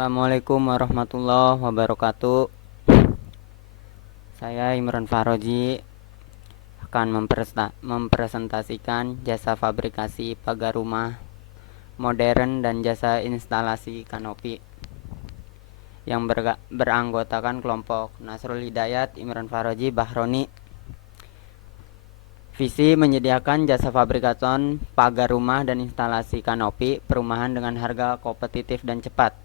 Assalamualaikum warahmatullahi wabarakatuh. Saya Imran Faroji akan mempresentasikan jasa fabrikasi pagar rumah modern dan jasa instalasi kanopi yang beranggotakan kelompok Nasrul Hidayat, Imran Faroji, Bahroni. Visi menyediakan jasa fabrikaton pagar rumah dan instalasi kanopi perumahan dengan harga kompetitif dan cepat.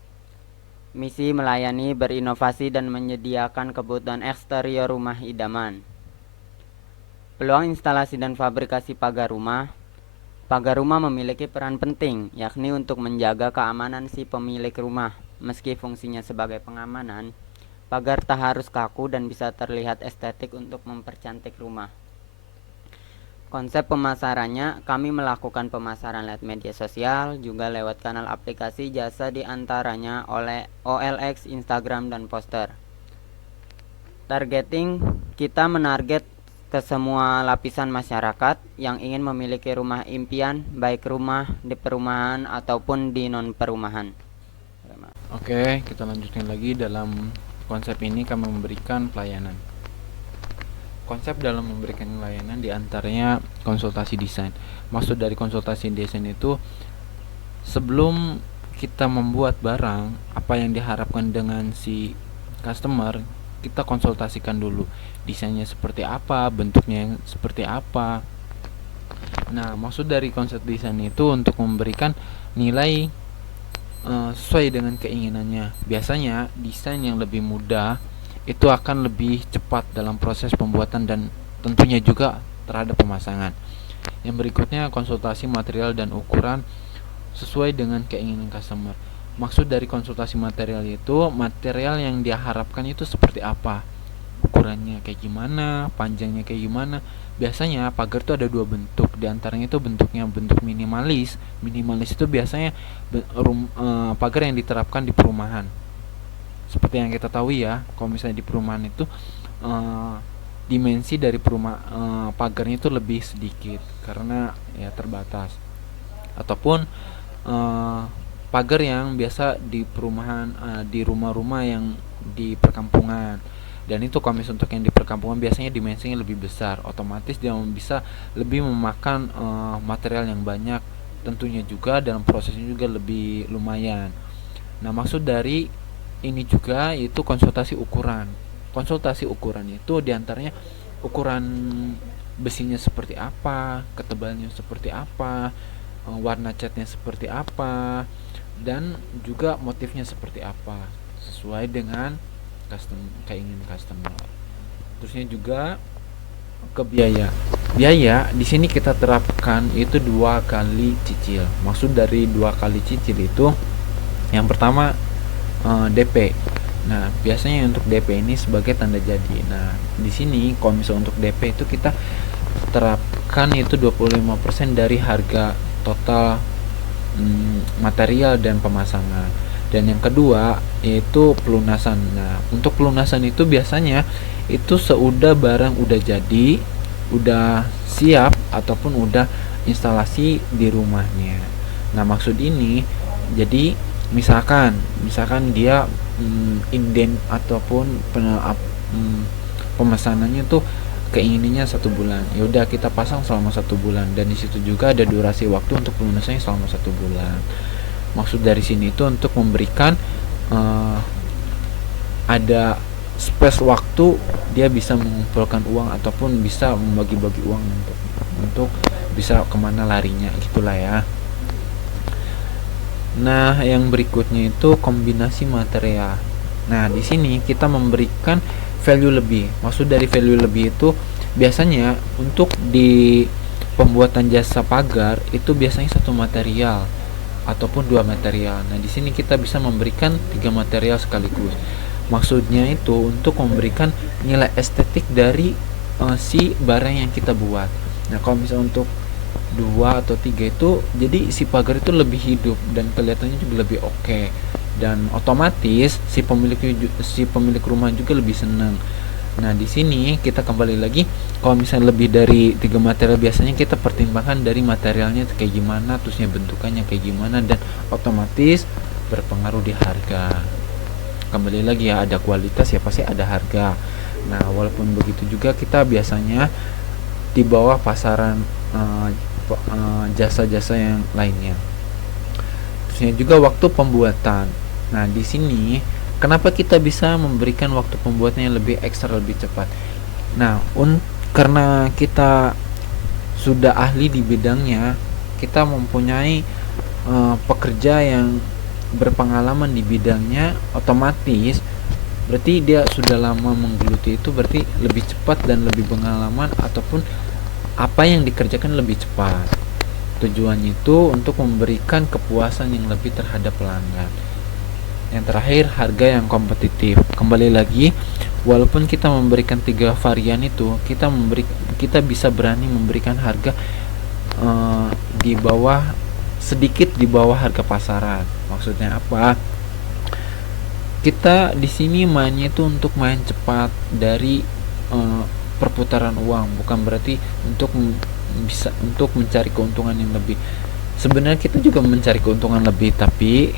Misi melayani, berinovasi, dan menyediakan kebutuhan eksterior rumah idaman. Peluang instalasi dan fabrikasi pagar rumah. Pagar rumah memiliki peran penting, yakni untuk menjaga keamanan si pemilik rumah. Meski fungsinya sebagai pengamanan, pagar tak harus kaku dan bisa terlihat estetik untuk mempercantik rumah. Konsep pemasarannya, kami melakukan pemasaran lewat media sosial, juga lewat kanal aplikasi jasa diantaranya oleh OLX, Instagram, dan poster. Targeting, kita menarget ke semua lapisan masyarakat yang ingin memiliki rumah impian, baik rumah di perumahan ataupun di non-perumahan. Oke, kita lanjutkan lagi. Dalam konsep ini kami memberikan pelayanan. Konsep dalam memberikan layanan diantaranya konsultasi desain. Maksud dari konsultasi desain itu, sebelum kita membuat barang, apa yang diharapkan dengan si customer, kita konsultasikan dulu. Desainnya seperti apa, bentuknya seperti apa. Nah, maksud dari konsep desain itu untuk memberikan nilai sesuai dengan keinginannya. Biasanya desain yang lebih mudah itu akan lebih cepat dalam proses pembuatan dan tentunya juga terhadap pemasangan. Yang berikutnya konsultasi material dan ukuran sesuai dengan keinginan customer. Maksud dari konsultasi material itu material yang dia harapkan itu seperti apa, ukurannya kayak gimana, panjangnya kayak gimana. Biasanya pagar itu ada dua bentuk, diantaranya itu bentuknya bentuk minimalis. Minimalis itu biasanya pagar yang diterapkan di perumahan. Seperti yang kita tahu ya, kalau misalnya di perumahan itu dimensi dari pagarnya itu lebih sedikit karena ya terbatas. Ataupun pagar yang biasa di perumahan, di rumah-rumah yang di perkampungan. Dan itu kalau misalnya untuk yang di perkampungan biasanya dimensinya lebih besar, otomatis dia bisa lebih memakan material yang banyak, tentunya juga dalam prosesnya juga lebih lumayan. Nah, maksud dari ini juga yaitu konsultasi ukuran. Konsultasi ukuran itu diantaranya ukuran besinya seperti apa, ketebalannya seperti apa, warna catnya seperti apa, dan juga motifnya seperti apa, sesuai dengan keinginan customer. Terusnya juga ke biaya. Biaya di sini kita terapkan itu 2 kali cicil. Maksud dari 2 kali cicil itu yang pertama DP. Nah, biasanya untuk DP ini sebagai tanda jadi. Nah, di sini kalau misalnya untuk DP itu kita terapkan itu 25% dari harga total material dan pemasangan. Dan yang kedua yaitu pelunasan. Nah, untuk pelunasan itu biasanya itu seudah barang udah jadi, udah siap ataupun udah instalasi di rumahnya. Nah, maksud ini jadi misalkan dia inden ataupun pemesanannya tuh keinginannya 1 bulan, ya udah kita pasang selama 1 bulan, dan di situ juga ada durasi waktu untuk pelunasannya selama 1 bulan. Maksud dari sini itu untuk memberikan ada space waktu dia bisa mengumpulkan uang ataupun bisa membagi-bagi uang untuk bisa kemana larinya, gitulah ya. Nah, yang berikutnya itu kombinasi material. Nah, di sini kita memberikan value lebih. Maksud dari value lebih itu biasanya untuk di pembuatan jasa pagar itu biasanya 1 material ataupun 2 material. Nah, di sini kita bisa memberikan 3 material sekaligus. Maksudnya itu untuk memberikan nilai estetik dari si barang yang kita buat. Nah, kalau misalnya untuk 2 atau 3 itu jadi si pagar itu lebih hidup dan kelihatannya juga lebih oke. Dan otomatis si pemilik rumah juga lebih senang. Nah, di sini kita kembali lagi, kalau misalnya lebih dari 3 material biasanya kita pertimbangkan dari materialnya kayak gimana, terusnya bentukannya kayak gimana, dan otomatis berpengaruh di harga. Kembali lagi ya, ada kualitas ya pasti ada harga. Nah, walaupun begitu juga kita biasanya di bawah pasaran jasa-jasa yang lainnya. Terusnya juga waktu pembuatan. Nah, di sini kenapa kita bisa memberikan waktu pembuatannya lebih ekstra, lebih cepat? Nah, karena kita sudah ahli di bidangnya, kita mempunyai pekerja yang berpengalaman di bidangnya, otomatis berarti dia sudah lama menggeluti itu, berarti lebih cepat dan lebih pengalaman, ataupun apa yang dikerjakan lebih cepat. Tujuannya itu untuk memberikan kepuasan yang lebih terhadap pelanggan. Yang terakhir, harga yang kompetitif. Kembali lagi, walaupun kita memberikan 3 varian itu, kita bisa berani memberikan harga di bawah, sedikit di bawah harga pasaran. Maksudnya apa? Kita di sini mainnya itu untuk main cepat dari perputaran uang, bukan berarti untuk mencari keuntungan yang lebih. Sebenarnya kita juga mencari keuntungan lebih, tapi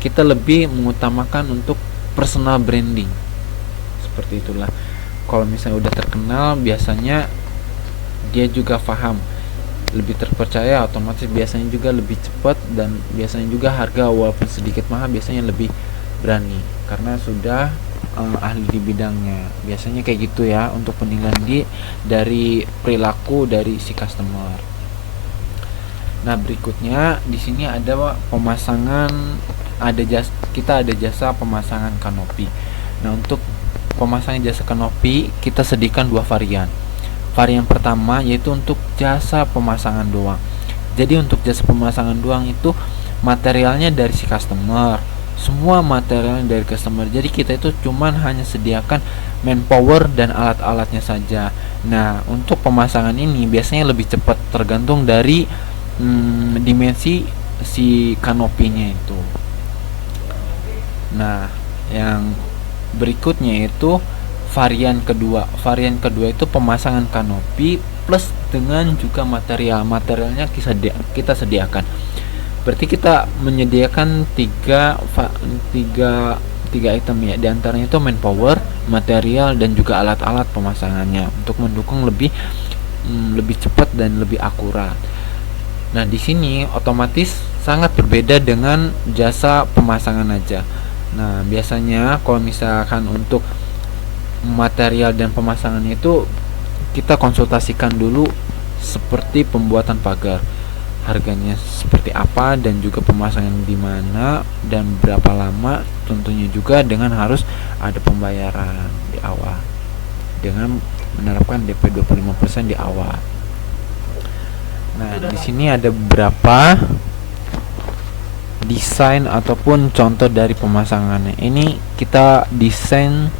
kita lebih mengutamakan untuk personal branding. Seperti itulah. Kalau misalnya udah terkenal, biasanya dia juga paham, lebih terpercaya, otomatis biasanya juga lebih cepat, dan biasanya juga harga walaupun sedikit mahal biasanya lebih berani karena sudah ahli di bidangnya. Biasanya kayak gitu ya untuk penilaian dari perilaku dari si customer. Nah, berikutnya di sini ada pemasangan, kita ada jasa pemasangan kanopi. Nah, untuk pemasangan jasa kanopi kita sediakan 2 varian. Varian pertama yaitu untuk jasa pemasangan doang. Jadi untuk jasa pemasangan doang itu materialnya dari si customer, semua materialnya dari customer. Jadi kita itu cuman hanya sediakan manpower dan alat-alatnya saja. Nah, untuk pemasangan ini biasanya lebih cepat tergantung dari dimensi si kanopinya itu. Nah, yang berikutnya itu varian kedua. Varian kedua itu pemasangan kanopi plus dengan juga materialnya kita sediakan. Berarti kita menyediakan tiga item ya. Di antaranya itu manpower, material, dan juga alat-alat pemasangannya untuk mendukung lebih cepat dan lebih akurat. Nah, di sini otomatis sangat berbeda dengan jasa pemasangan aja. Nah, biasanya kalau misalkan untuk material dan pemasangan itu kita konsultasikan dulu seperti pembuatan pagar, harganya seperti apa, dan juga pemasangan di mana dan berapa lama. Tentunya juga dengan harus ada pembayaran di awal dengan menerapkan DP 25% di awal. Nah, di sini ada beberapa desain ataupun contoh dari pemasangannya. Ini kita desain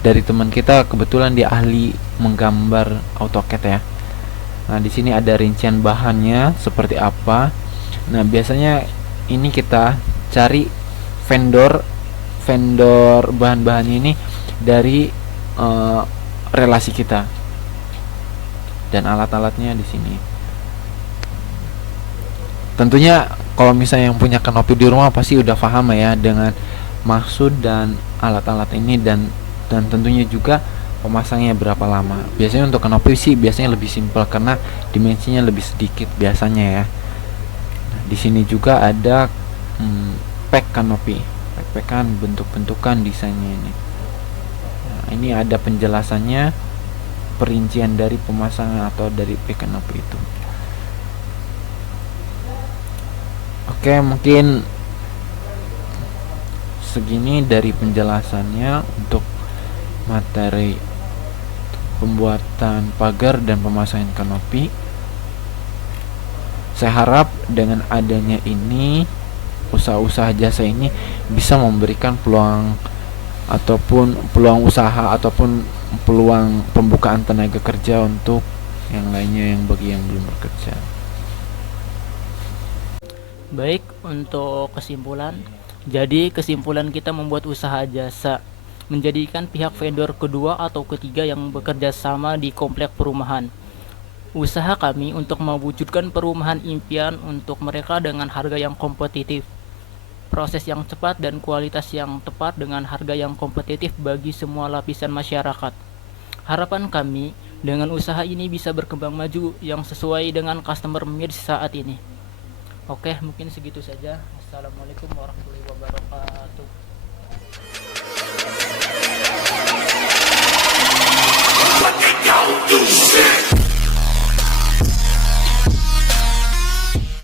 dari teman kita, kebetulan dia ahli menggambar AutoCAD ya. Nah, di sini ada rincian bahannya seperti apa. Nah, biasanya ini kita cari vendor bahan-bahannya ini dari relasi kita, dan alat-alatnya di sini. Tentunya kalau misalnya yang punya kanopi di rumah pasti udah paham ya dengan maksud dan alat-alat ini, dan tentunya juga pemasangnya berapa lama. Biasanya untuk kanopi sih biasanya lebih simpel karena dimensinya lebih sedikit biasanya ya. Nah, di sini juga ada pack kanopi, pack-packan, bentuk-bentukan desainnya ini. Nah, ini ada penjelasannya, perincian dari pemasangan atau dari pack kanopi itu. Oke, mungkin segini dari penjelasannya untuk materi pembuatan pagar dan pemasangan kanopi. Saya harap dengan adanya ini, usaha-usaha jasa ini bisa memberikan peluang usaha ataupun peluang pembukaan tenaga kerja untuk yang lainnya, yang bagi yang belum bekerja. Baik, untuk kesimpulan. Jadi kesimpulan kita membuat usaha jasa menjadikan pihak vendor kedua atau ketiga yang bekerja sama di komplek perumahan. Usaha kami untuk mewujudkan perumahan impian untuk mereka dengan harga yang kompetitif. proses yang cepat dan kualitas yang tepat dengan harga yang kompetitif bagi semua lapisan masyarakat. Harapan kami dengan usaha ini bisa berkembang maju yang sesuai dengan customer needs saat ini. Oke, mungkin segitu saja. Assalamualaikum warahmatullahi wabarakatuh.